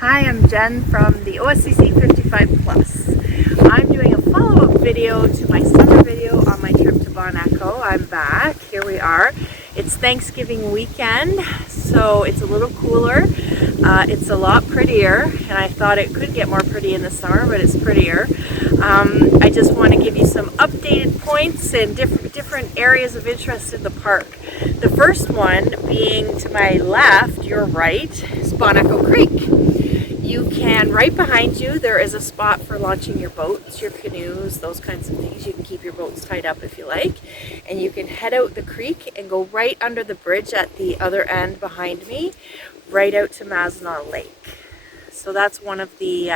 Hi, I'm Jen from the OSCC 55 Plus. I'm doing a follow-up video to my summer video on my trip to Bon Echo. I'm back. Here we are. It's Thanksgiving weekend, so it's a little cooler. It's a lot prettier, and I thought it could get more pretty in the summer, but it's prettier. I just want to give you some updated points and different areas of interest in the park. The first one being to my left, your right, is Bon Echo Creek. You can, right behind you, there is a spot for launching your boats, your canoes, those kinds of things. You can keep your boats tied up if you like. And you can head out the creek and go right under the bridge at the other end behind me, right out to Mazenod Lake. So that's one of the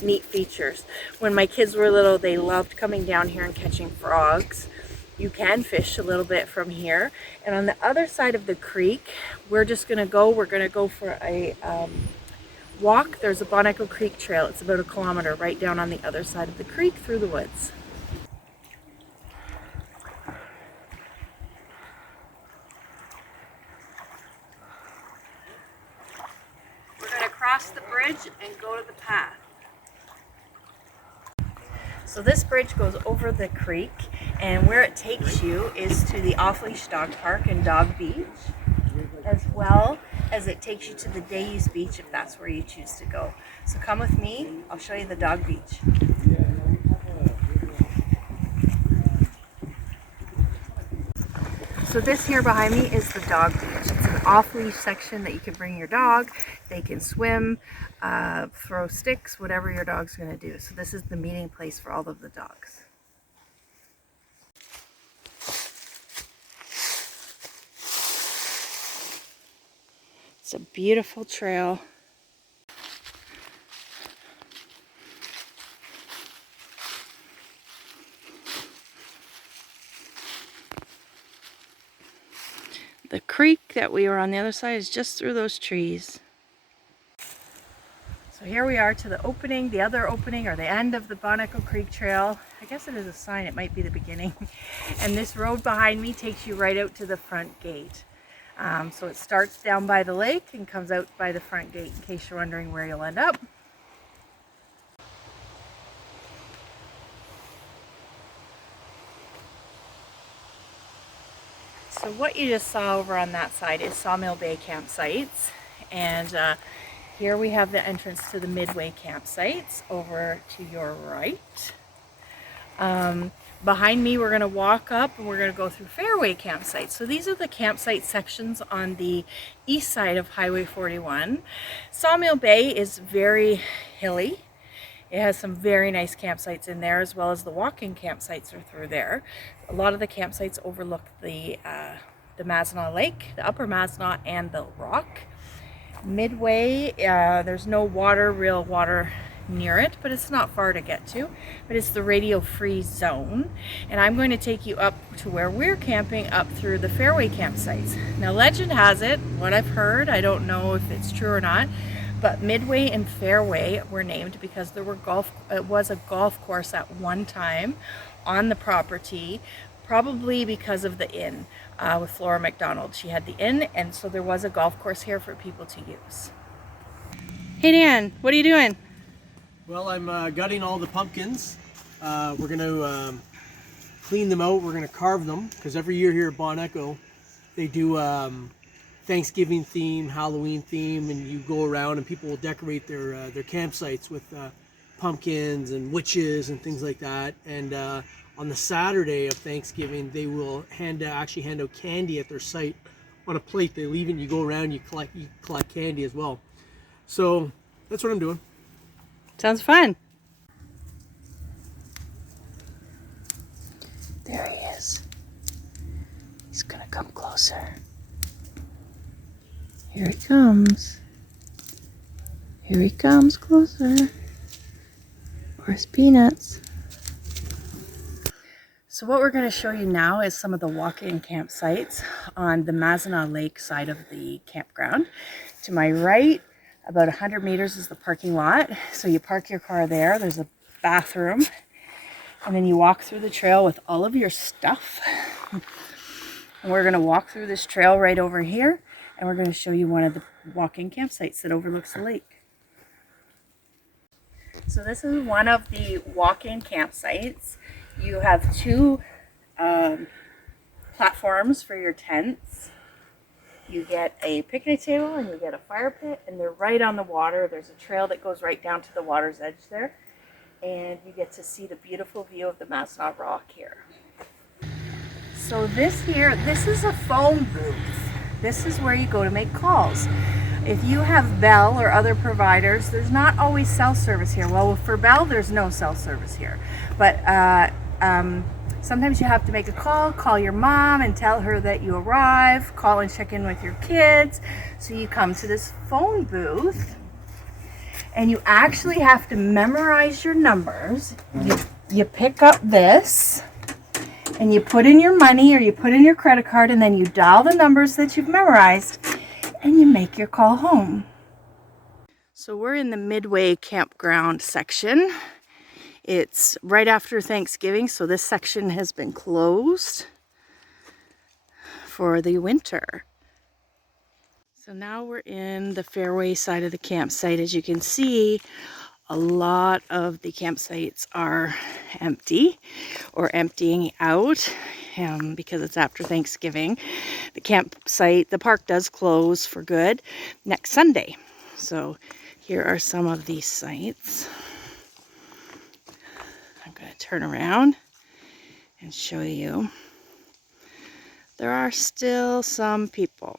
neat features. When my kids were little, they loved coming down here and catching frogs. You can fish a little bit from here. And on the other side of the creek, we're going to go for a walk. There's a Bon Echo Creek Trail. It's about 1 kilometer right down on the other side of the creek through the woods. We're going to cross the bridge and go to the path. So this bridge goes over the creek, and where it takes you is to the Off-Leash Dog Park and Dog Beach, as well as it takes you to the Day-Use Beach if that's where you choose to go. So come with me, I'll show you the Dog Beach. So this here behind me is the Dog Beach. It's an off-leash section that you can bring your dog. They can swim, throw sticks, whatever your dog's going to do. So this is the meeting place for all of the dogs. It's a beautiful trail. The creek that we were on the other side is just through those trees. So here we are to the opening, the other opening, or the end of the Bon Echo Creek Trail. I guess it is a sign, it might be the beginning. And this road behind me takes you right out to the front gate. So it starts down by the lake and comes out by the front gate, in case you're wondering where you'll end up. So what you just saw over on that side is Sawmill Bay campsites, and here we have the entrance to the Midway campsites over to your right. Behind me we're going to walk up and we're going to go through Fairway campsites. So these are the campsite sections on the east side of Highway 41. Sawmill Bay is very hilly. It has some very nice campsites in there, as well as the walking campsites are through there. A lot of the campsites overlook the Mazenod Lake, the upper Mazenod, and the rock. Midway, there's no real water near it, but it's not far to get to. But it's the radio-free zone, and I'm going to take you up to where we're camping, up through the Fairway campsites. Now, legend has it, what I've heard, I don't know if it's true or not, but Midway and Fairway were named because it was a golf course at one time on the property, probably because of the inn with Flora McDonald. She had the inn, and so there was a golf course here for people to use. Hey Dan, what are you doing? Well, I'm gutting all the pumpkins. We're going to clean them out. We're going to carve them, because every year here at Bon Echo they do Thanksgiving theme, Halloween theme, and you go around and people will decorate their campsites with pumpkins and witches and things like that. And on the Saturday of Thanksgiving, they will actually hand out candy at their site on a plate. They leave it and you go around, you collect candy as well. So that's what I'm doing. Sounds fun. There he is. He's gonna come closer. Here he comes. Here he comes closer. Where's Peanuts? So what we're going to show you now is some of the walk-in campsites on the Mazenod Lake side of the campground. To my right, about 100 meters is the parking lot. So you park your car there. There's a bathroom. And then you walk through the trail with all of your stuff. And we're going to walk through this trail right over here. And we're going to show you one of the walk-in campsites that overlooks the lake. So this is one of the walk-in campsites. You have two platforms for your tents. You get a picnic table and you get a fire pit, and they're right on the water. There's a trail that goes right down to the water's edge there, and you get to see the beautiful view of the Mazenod Rock here. So this is a phone booth. This is where you go to make calls. If you have Bell or other providers, there's not always cell service here. Well, for Bell, there's no cell service here. But sometimes you have to make a call your mom and tell her that you arrive, call and check in with your kids. So you come to this phone booth, and you actually have to memorize your numbers. You pick up this, and you put in your money or you put in your credit card, and then you dial the numbers that you've memorized, and you make your call home. So we're in the Midway campground section. It's right after Thanksgiving, so this section has been closed for the winter. So now we're in the fairway side of the campsite. As you can see, a lot of the campsites are empty or emptying out because it's after Thanksgiving. The park does close for good next Sunday. So here are some of these sites. I'm going to turn around and show you. There are still some people.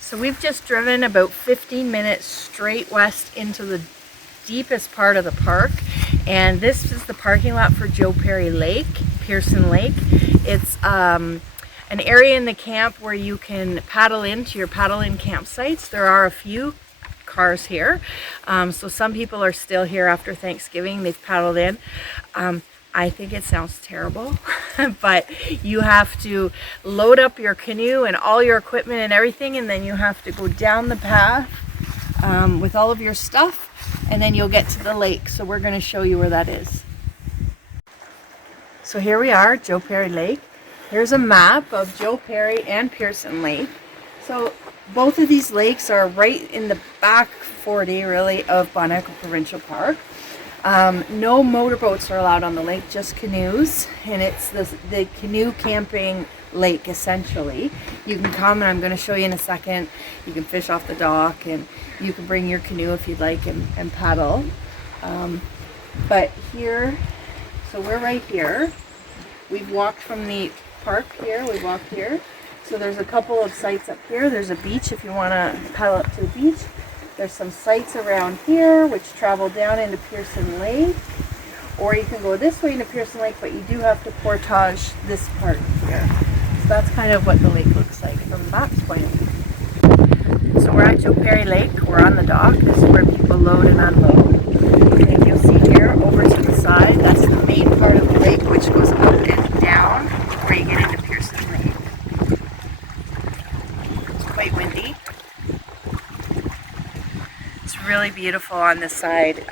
So we've just driven about 15 minutes straight west into the deepest part of the park, and this is the parking lot for Joe Perry Lake, Pearson Lake. It's an area in the camp where you can paddle into your paddle-in campsites. There are a few cars here, so some people are still here after Thanksgiving. They've paddled in. I think it sounds terrible, but you have to load up your canoe and all your equipment and everything, and then you have to go down the path with all of your stuff, and then you'll get to the lake. So we're going to show you where that is. So here we are, Joe Perry Lake. Here's a map of Joe Perry and Pearson Lake. So both of these lakes are right in the back 40, really, of Bon Echo Provincial Park. No motorboats are allowed on the lake, just canoes, and it's the canoe camping lake essentially. You can come, and I'm going to show you in a second. You can fish off the dock, and you can bring your canoe if you'd like and paddle. But here, so we're right here. We've walked from the park here, we've walked here. So there's a couple of sites up here. There's a beach if you want to paddle up to the beach. There's some sites around here which travel down into Pearson Lake, or you can go this way into Pearson Lake, but you do have to portage this part here. So that's kind of what the lake looks like from that point of view. So we're at Joe Perry Lake. We're on the dock. This is where people load and unload. And if you'll see here, over to the side, that's the main part of the lake, which goes up and down where you get into Pearson Lake. It's quite windy. Really beautiful on this side.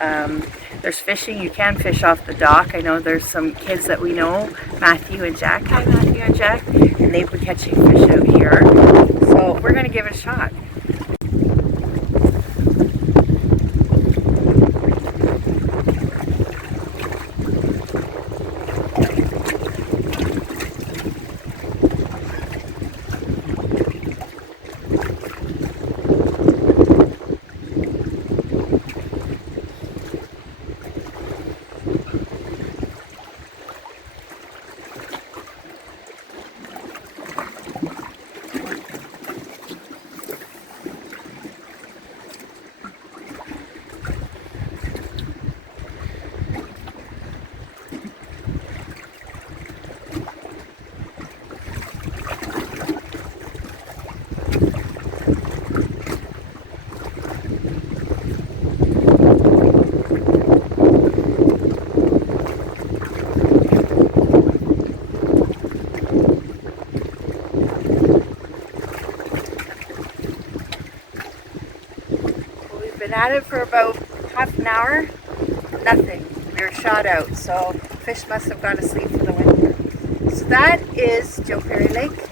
There's fishing. You can fish off the dock. I know there's some kids that we know, Matthew and Jack. Hi Matthew and Jack. And they've been catching fish out here. So we're going to give it a shot. had it for about half an hour. Nothing. We were shot out. So fish must have gone to sleep for the winter. So that is Joe Perry Lake.